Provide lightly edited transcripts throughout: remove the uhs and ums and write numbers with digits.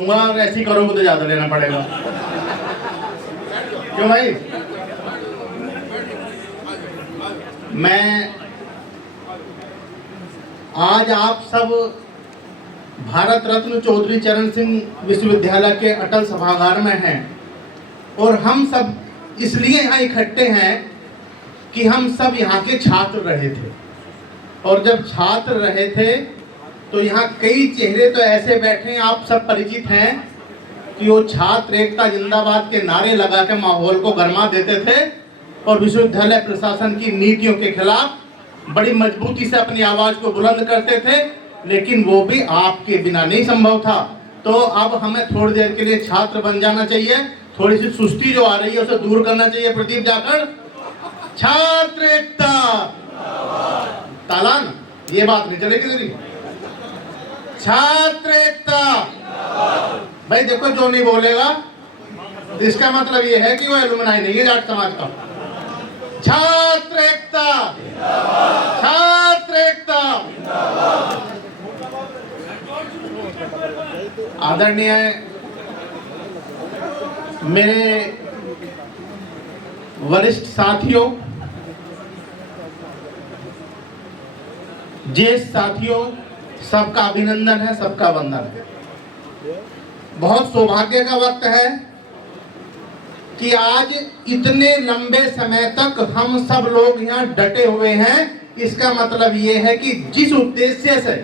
और ऐसी करोगे तो ज्यादा लेना पड़ेगा। क्यों भाई? मैं आज आप सब भारत रत्न चौधरी चरण सिंह विश्वविद्यालय के अटल सभागार में हैं और हम सब इसलिए यहाँ इकट्ठे हैं कि हम सब यहाँ के छात्र रहे थे, और जब छात्र रहे थे तो यहाँ कई चेहरे तो ऐसे बैठे हैं, आप सब परिचित हैं कि वो छात्र एकता जिंदाबाद के नारे लगा के माहौल को गरमा देते थे और विश्वविद्यालय प्रशासन की नीतियों के खिलाफ बड़ी मजबूती से अपनी आवाज को बुलंद करते थे, लेकिन वो भी आपके बिना नहीं संभव था। तो अब हमें थोड़ी देर के लिए छात्र बन जाना चाहिए, थोड़ी सी सुस्ती जो आ रही है उसे दूर करना चाहिए। प्रदीप जाकर छात्र एकता तालान, ये बात नहीं चलेगी तेरी। छात्र एकता भाई देखो, जो नहीं बोलेगा इसका मतलब ये है कि वो एलुमनाई नहीं है जाट समाज का। छात्र एकता, छात्र एकता। आदरणीय मेरे वरिष्ठ साथियों, ज्येष्ठ साथियों, सबका अभिनंदन है, सबका वंदन है। बहुत सौभाग्य का वक्त है कि आज इतने लंबे समय तक हम सब लोग यहाँ डटे हुए हैं। इसका मतलब ये है कि जिस उद्देश्य से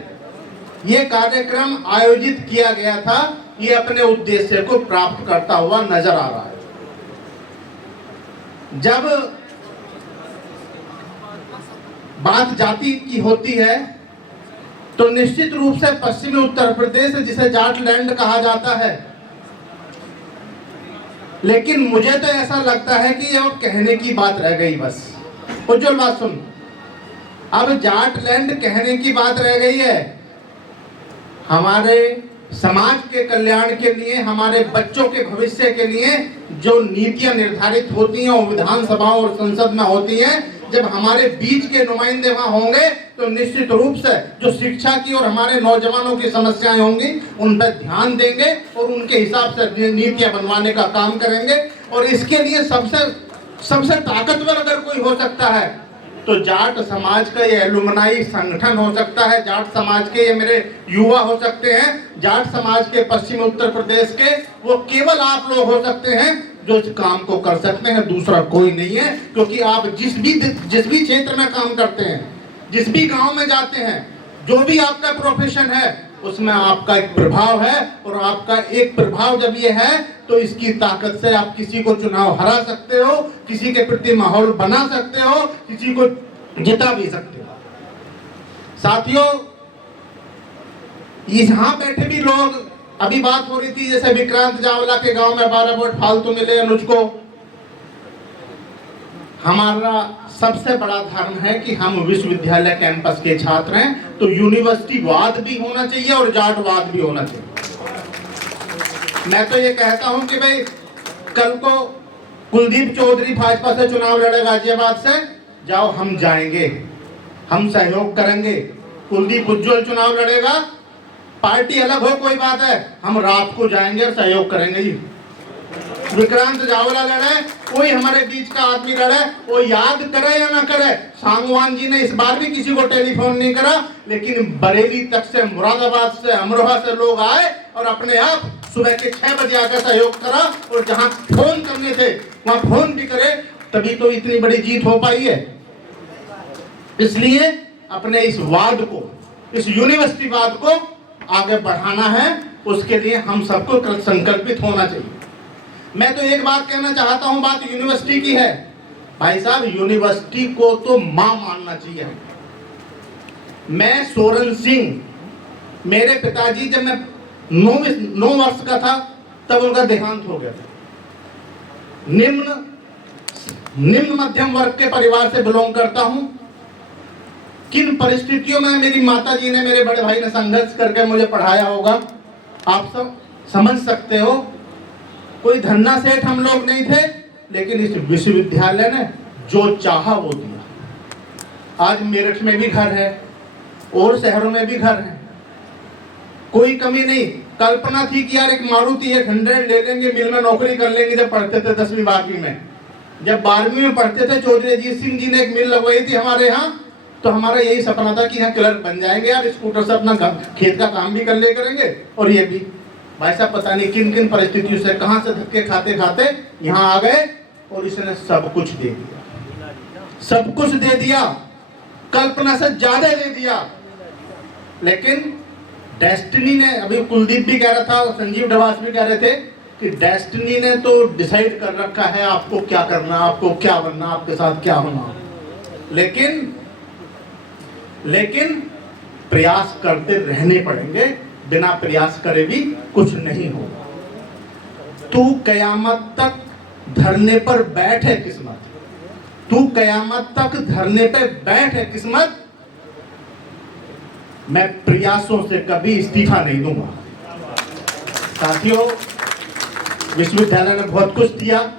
ये कार्यक्रम आयोजित किया गया था, ये अपने उद्देश्य को प्राप्त करता हुआ नजर आ रहा है। जब बात जाति की होती है तो निश्चित रूप से पश्चिमी उत्तर प्रदेश, जिसे जाटलैंड कहा जाता है, लेकिन मुझे तो ऐसा लगता है कि ये कहने की बात रह गई बस। उज्जवल बात सुन, अब जाटलैंड कहने की बात रह गई है। हमारे समाज के कल्याण के लिए, हमारे बच्चों के भविष्य के लिए जो नीतियां निर्धारित होती हैं वो विधानसभाओं और संसद में होती हैं। जब हमारे बीच के नुमाइंदे वहां होंगे तो निश्चित रूप से जो शिक्षा की और हमारे नौजवानों की समस्याएं होंगी उन पर ध्यान देंगे और उनके हिसाब से नीतियां बनवाने का काम करेंगे। और इसके लिए सबसे ताकतवर अगर कोई हो सकता है तो जाट समाज का ये एलुमनाई संगठन हो सकता है, जाट समाज के ये मेरे युवा हो सकते हैं, जाट समाज के पश्चिमी उत्तर प्रदेश के वो केवल आप लोग हो सकते हैं जो इस काम को कर सकते हैं, दूसरा कोई नहीं है। क्योंकि आप जिस भी क्षेत्र में काम करते हैं, जिस भी गांव में जाते हैं, जो भी आपका प्रोफेशन है, उसमें आपका एक प्रभाव है। और आपका एक प्रभाव जब ये है तो इसकी ताकत से आप किसी को चुनाव हरा सकते हो, किसी के प्रति माहौल बना सकते हो, किसी को जिता भी सकते हो। साथियों, यहाँ बैठे भी लोग, अभी बात हो रही थी जैसे विक्रांत जावला के गांव में 12 वोट फालतू मिले अनुज को। हमारा सबसे बड़ा धर्म है कि हम विश्वविद्यालय कैंपस के छात्र हैं, तो यूनिवर्सिटी वाद भी होना चाहिए और जाटवाद भी होना चाहिए। मैं तो ये कहता हूं कि भाई कल को कुलदीप चौधरी भाजपा से चुनाव लड़े गाजियाबाद से, जाओ, हम जाएंगे, हम सहयोग करेंगे। कुलदीप उज्जवल चुनाव लड़ेगा, पार्टी अलग हो कोई बात है, हम रात को जाएंगे और सहयोग करेंगे। विक्रांत जावला लड़े, कोई हमारे बीच का आदमी लड़े, वो याद करे या ना करे, सांगवान जी ने इस बार भी किसी को टेलीफोन नहीं करा, लेकिन बरेली तक से, मुरादाबाद से, अमरोहा से लोग आए और अपने आप सुबह के 6 बजे आकर सहयोग करा। और जहां फोन करने थे वहां फोन भी करे, तभी तो इतनी बड़ी जीत हो पाई है। इसलिए अपने इस वाद को, इस यूनिवर्सिटी वाद को आगे बढ़ाना है, उसके लिए हम सबको संकल्पित होना चाहिए। मैं तो एक बात कहना चाहता हूं, बात यूनिवर्सिटी की है। भाई साहब, यूनिवर्सिटी को तो मां मानना चाहिए। मैं सोरन सिंह, मेरे पिताजी जब मैं 9 वर्ष का था तब उनका देहांत हो गया था। निम्न मध्यम वर्ग के परिवार से बिलोंग करता हूं। किन परिस्थितियों में मेरी माता जी ने, मेरे बड़े भाई ने संघर्ष करके मुझे पढ़ाया होगा, आप सब समझ सकते हो। कोई धन्ना सेठ हम लोग नहीं थे, लेकिन इस विश्वविद्यालय ने जो चाहा वो दिया। आज मेरठ में भी घर है और शहरों में भी घर है, कोई कमी नहीं। कल्पना थी कि यार एक मारुति 100 ले लेंगे, मिल में नौकरी कर लेंगे। जब पढ़ते थे 10वीं 12वीं में, जब 12वीं में पढ़ते थे, चौधरी अजीत सिंह जी ने एक मिल लगवाई थी हमारे यहाँ, तो हमारा यही सपना था कि यहाँ क्लर्क बन जाएंगे यार, स्कूटर से अपना खेत का काम भी कर ले करेंगे। और ये भी भाई साहब पता नहीं किन किन परिस्थितियों से, कहाँ से धक्के खाते खाते यहाँ आ गए, और इसने सब कुछ दे दिया, सब कुछ दे दिया, कल्पना से ज्यादा दे दिया। लेकिन डेस्टिनी ने, अभी कुलदीप भी कह रहा था, संजीव डवास भी कह रहे थे कि डेस्टिनी ने तो डिसाइड कर रखा है आपको क्या करना, आपको क्या बनना, आपके साथ क्या होना। लेकिन प्रयास करते रहने पड़ेंगे, बिना प्रयास करे भी कुछ नहीं होगा। तू कयामत तक धरने पर बैठ है किस्मत, तू कयामत तक धरने पे बैठ है किस्मत, मैं प्रयासों से कभी इस्तीफा नहीं दूंगा। साथियों, विश्वविद्यालय ने बहुत कुछ दिया।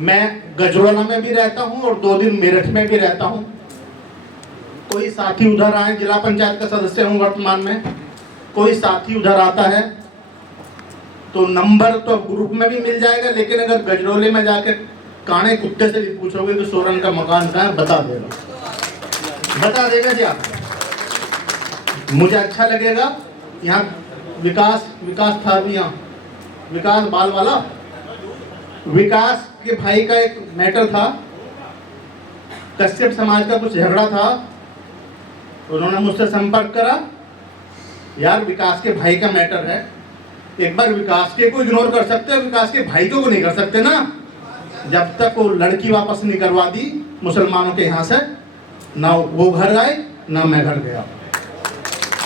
मैं गजरोला में भी रहता हूं और 2 दिन मेरठ में भी रहता हूं। कोई साथी उधर आए, जिला पंचायत का सदस्य हूं वर्तमान में, कोई साथी उधर आता है तो नंबर तो ग्रुप में भी मिल जाएगा, लेकिन अगर गजरोले में जाकर काने कुत्ते से भी पूछोगे कि सोरन का मकान कहाँ है, बता देगा जी आप। मुझे अच्छा लगेगा। यहाँ विकास था भी, यहाँ विकास बाल वाला, विकास के भाई का एक मैटर था, कश्यप समाज का कुछ झगड़ा था, उन्होंने मुझसे संपर्क करा, यार विकास के भाई का मैटर है, एक बार विकास के को इग्नोर कर सकते हो, विकास के भाई को नहीं कर सकते ना। जब तक वो लड़की वापस नहीं करवा दी मुसलमानों के यहाँ से, ना वो घर आए ना मैं घर गया।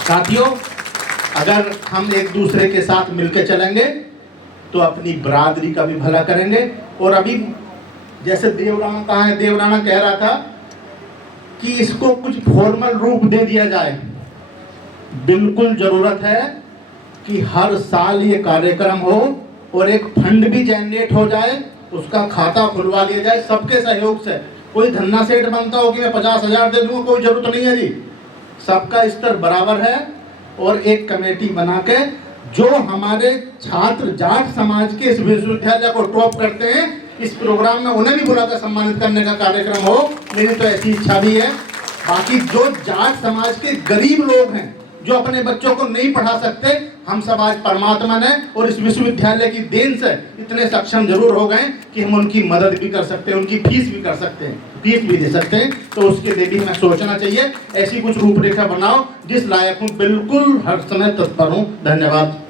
साथियों, अगर हम एक दूसरे के साथ मिलकर चलेंगे तो अपनी बरादरी का भी भला करेंगे। और अभी जैसे देवराना कहा है, देवराना कह रहा था कि इसको कुछ फॉर्मल रूप दे दिया जाए। बिल्कुल जरूरत है कि हर साल ये कार्यक्रम हो और एक फंड भी जनरेट हो जाए, उसका खाता खुलवा लिया जाए सबके सहयोग से। कोई धन्ना सेठ बनता हो कि मैं 50,000 दे दूंगा, कोई जरूरत नहीं है जी। सबका स्तर बराबर है और एक कमेटी बना के जो हमारे छात्र जाट समाज के इस विश्वविद्यालय को टॉप करते हैं, इस प्रोग्राम में उन्हें भी बुलाकर सम्मानित करने का कार्यक्रम हो। मेरी तो ऐसी इच्छा भी है। बाकी जो जाट समाज के गरीब लोग हैं जो अपने बच्चों को नहीं पढ़ा सकते, हम सब आज परमात्मा ने और इस विश्वविद्यालय की देन से इतने सक्षम जरूर हो गए कि हम उनकी मदद भी कर सकते हैं, उनकी फीस भी कर सकते हैं, फीस भी दे सकते हैं। तो उसके लिए भी हमें सोचना चाहिए। ऐसी कुछ रूपरेखा बनाओ जिस लायक हूँ, बिल्कुल हर समय तत्पर हूँ। धन्यवाद।